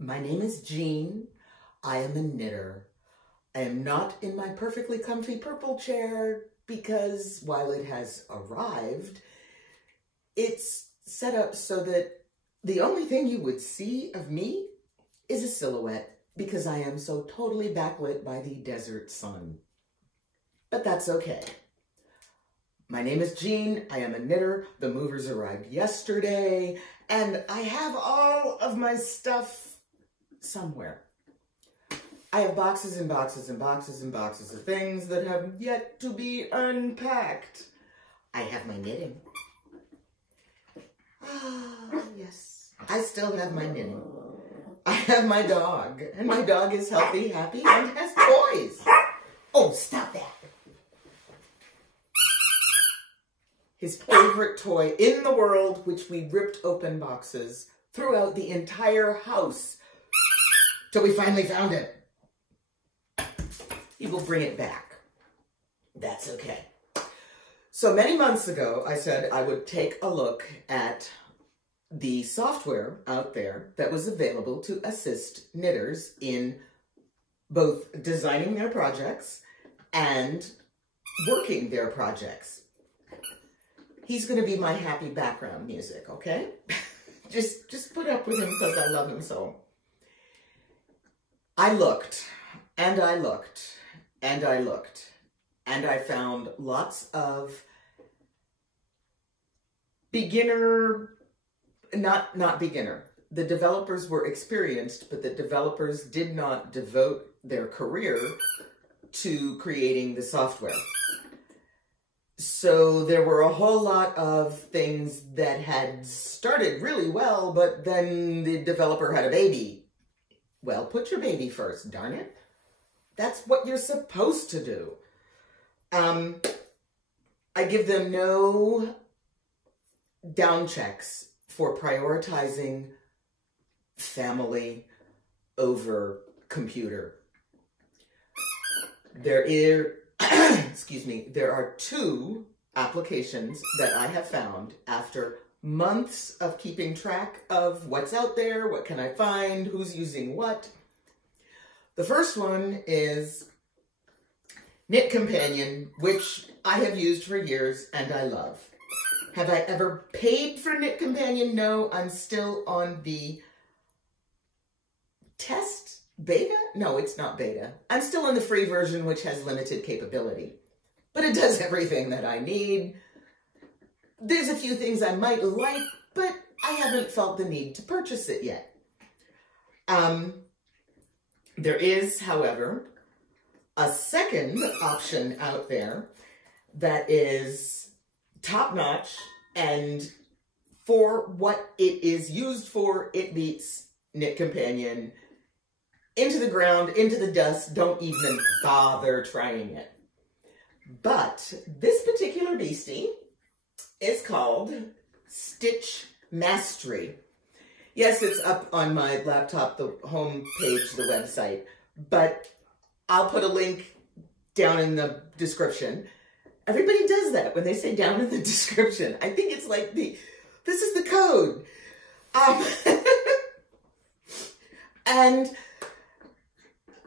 My name is Jean. I am a knitter. I am not in my perfectly comfy purple chair because while it has arrived, it's set up so that the only thing you would see of me is a silhouette because I am so totally backlit by the desert sun. But that's okay. My name is Jean. I am a knitter. The movers arrived yesterday, and I have all of my stuff somewhere. I have boxes and boxes and boxes and boxes of things that have yet to be unpacked. I have my knitting. Ah, yes. I still have my knitting. I have my dog, and my dog is healthy, happy, and has toys. Oh, stop that. His favorite toy in the world, which we ripped open boxes throughout the entire house till we finally found it. He will bring it back. That's okay. So many months ago, I said I would take a look at the software out there that was available to assist knitters in both designing their projects and working their projects. He's going to be my happy background music, okay? just put up with him because I love him so. I looked, and I looked, and I looked, and I found lots of beginner, not beginner. The developers were experienced, but the developers did not devote their career to creating the software. So there were a whole lot of things that had started really well, but then the developer had a baby. Well, put your baby first, darn it. That's what you're supposed to do. I give them no down checks for prioritizing family over computer. There are two applications that I have found after months of keeping track of what's out there, what can I find, who's using what. The first one is Knit Companion, which I have used for years and I love. Have I ever paid for Knit Companion? No, I'm still on the test beta? No, it's not beta. I'm still in the free version, which has limited capability. But it does everything that I need. There's a few things I might like, but I haven't felt the need to purchase it yet. There is, however, a second option out there that is top-notch, and for what it is used for, it beats Knit Companion. Into the ground, into the dust, don't even bother trying it. But this particular beastie is called Stitch Mastery. Yes, it's up on my laptop, the home page, the website, but I'll put a link down in the description. Everybody does that when they say down in the description. I think it's like this is the code. And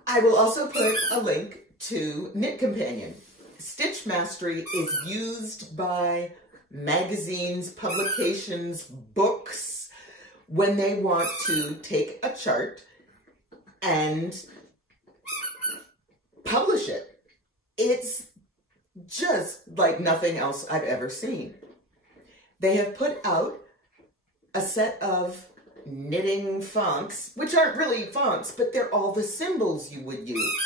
I will also put a link to Knit Companion. Stitch Mastery is used by magazines, publications, books, when they want to take a chart and publish it. It's just like nothing else I've ever seen. They have put out a set of knitting fonts, which aren't really fonts, but they're all the symbols you would use.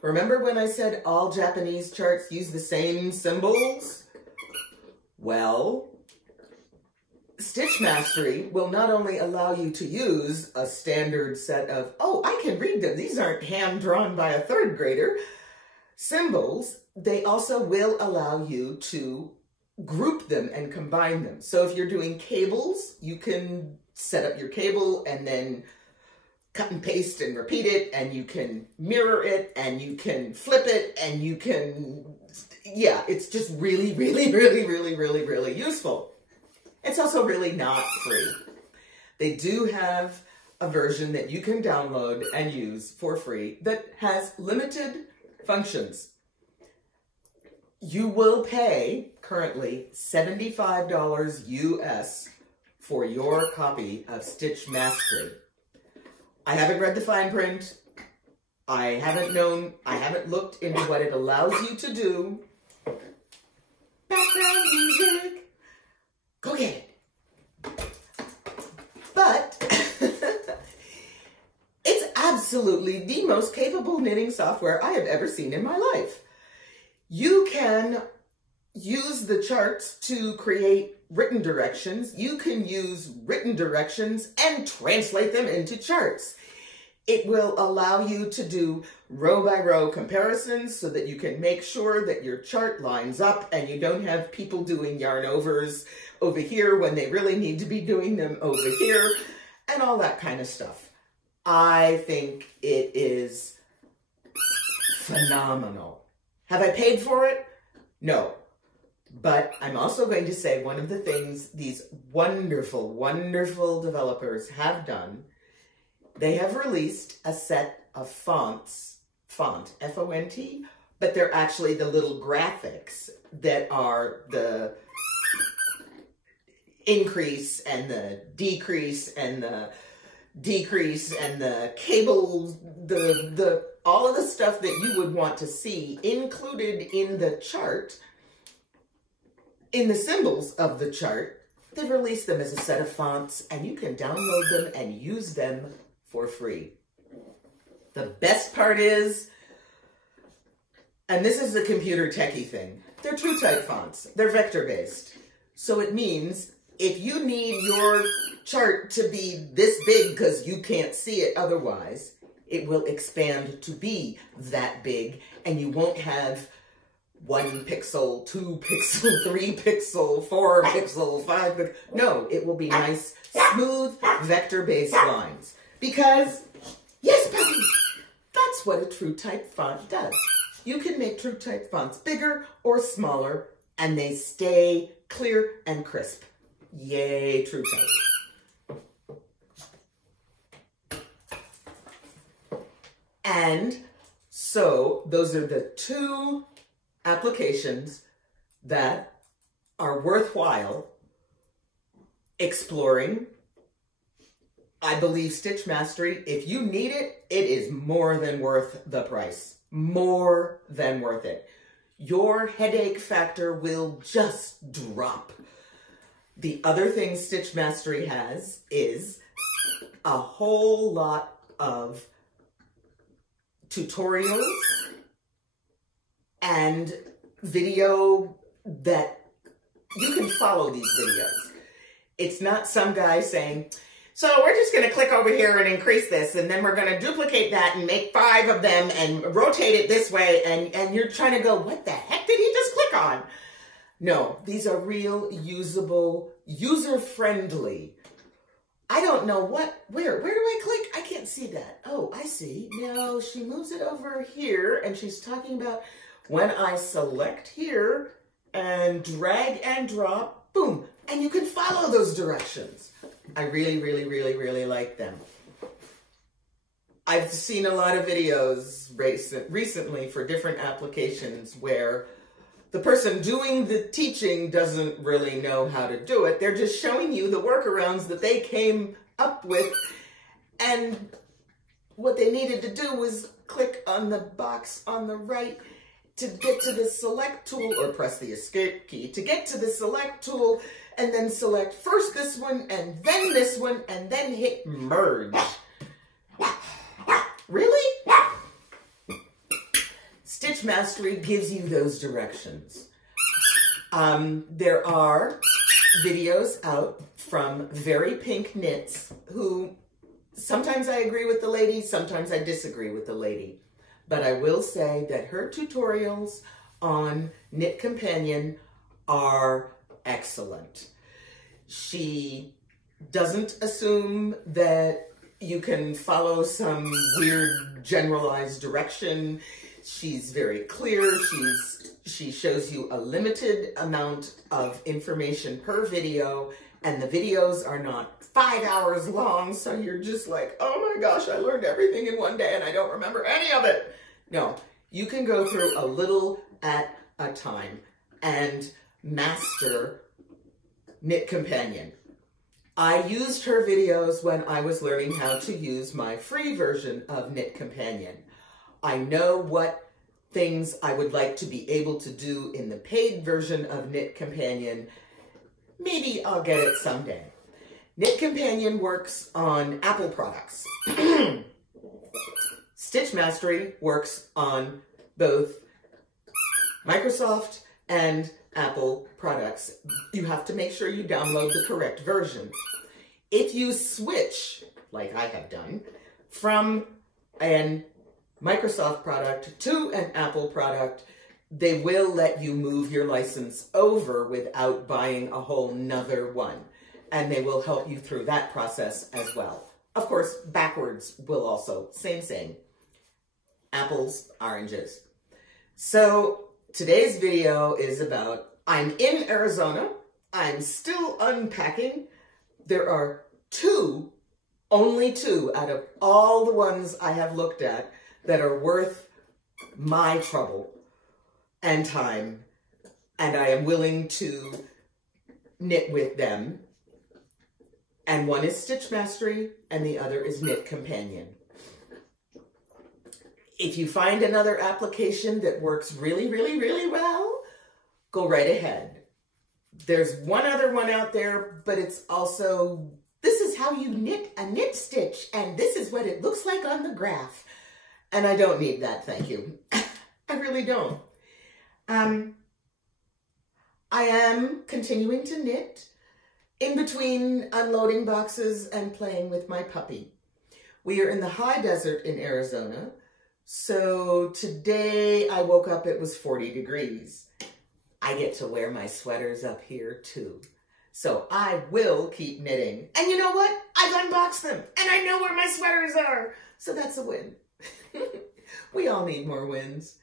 Remember when I said all Japanese charts use the same symbols? Well, Stitch Mastery will not only allow you to use a standard set of, oh, I can read them, these aren't hand-drawn by a third grader, symbols, they also will allow you to group them and combine them. So if you're doing cables, you can set up your cable and then cut and paste and repeat it, and you can mirror it, and you can flip it, and you can, yeah, it's just really, really, really, really, really, really useful. It's also really not free. They do have a version that you can download and use for free that has limited functions. You will pay currently $75 US for your copy of Stitch Mastery. I haven't read the fine print. I haven't looked into what it allows you to do. Background music. Go get it. But it's absolutely the most capable knitting software I have ever seen in my life. You can use the charts to create written directions. You can use written directions and translate them into charts. It will allow you to do row by row comparisons so that you can make sure that your chart lines up and you don't have people doing yarn overs over here when they really need to be doing them over here and all that kind of stuff. I think it is phenomenal. Have I paid for it? No. But I'm also going to say one of the things these wonderful, wonderful developers have done, they have released a set of font, F-O-N-T, but they're actually the little graphics that are the increase and the decrease and the decrease and the cables, all of the stuff that you would want to see included in the chart, in the symbols of the chart. They've released them as a set of fonts and you can download them and use them for free. The best part is, and this is the computer techie thing, they're TrueType fonts. They're vector-based. So it means if you need your chart to be this big because you can't see it otherwise, it will expand to be that big and you won't have 1 pixel, 2 pixel, 3 pixel, 4 pixel, 5 pixel. No, it will be nice, smooth, vector-based lines. Because, yes, Becky, that's what a TrueType font does. You can make TrueType fonts bigger or smaller, and they stay clear and crisp. Yay, TrueType. And so those are the 2 applications that are worthwhile exploring. I believe Stitch Mastery, if you need it, it is more than worth the price. More than worth it. Your headache factor will just drop. The other thing Stitch Mastery has is a whole lot of tutorials and video that you can follow these videos. It's not some guy saying, so we're just going to click over here and increase this, and then we're going to duplicate that and make 5 of them and rotate it this way, and you're trying to go, what the heck did he just click on? No, these are real, usable, user-friendly. I don't know where do I click? I can't see that. Oh, I see. No, she moves it over here, and she's talking about when I select here and drag and drop, boom, and you can follow those directions. I really, really, really, really like them. I've seen a lot of videos recently for different applications where the person doing the teaching doesn't really know how to do it. They're just showing you the workarounds that they came up with, and what they needed to do was click on the box on the right to get to the select tool, or press the escape key to get to the select tool, and then select first this one and then this one and then hit merge. Really? Stitch Mastery gives you those directions. There are videos out from Very Pink Knits, who sometimes I agree with the lady, sometimes I disagree with the lady. But I will say that her tutorials on Knit Companion are excellent. She doesn't assume that you can follow some weird generalized direction. She's very clear. She shows you a limited amount of information per video, And the videos are not 5 hours long, so you're just like, oh my gosh, I learned everything in one day and I don't remember any of it. No, you can go through a little at a time and master Knit Companion. I used her videos when I was learning how to use my free version of Knit Companion. I know what things I would like to be able to do in the paid version of Knit Companion. Maybe I'll get it someday. Knit Companion works on Apple products. Stitch Mastery works on both Microsoft and Apple products. You have to make sure you download the correct version. If you switch, like I have done, from an Microsoft product to an Apple product, they will let you move your license over without buying a whole nother one. And they will help you through that process as well. Of course, backwards will also, same. Apples, oranges. So today's video is about, I'm in Arizona, I'm still unpacking. There are only two out of all the ones I have looked at that are worth my trouble and time, and I am willing to knit with them. And one is Stitch Mastery, and the other is Knit Companion. If you find another application that works really, really, really well, go right ahead. There's one other one out there, but it's also, this is how you knit a knit stitch, and this is what it looks like on the graph. And I don't need that, thank you. I really don't. I am continuing to knit in between unloading boxes and playing with my puppy. We are in the high desert in Arizona, so today I woke up, it was 40 degrees. I get to wear my sweaters up here too. So I will keep knitting. And you know what? I've unboxed them and I know where my sweaters are. So that's a win. We all need more wins,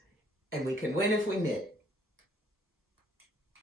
and we can win if we knit.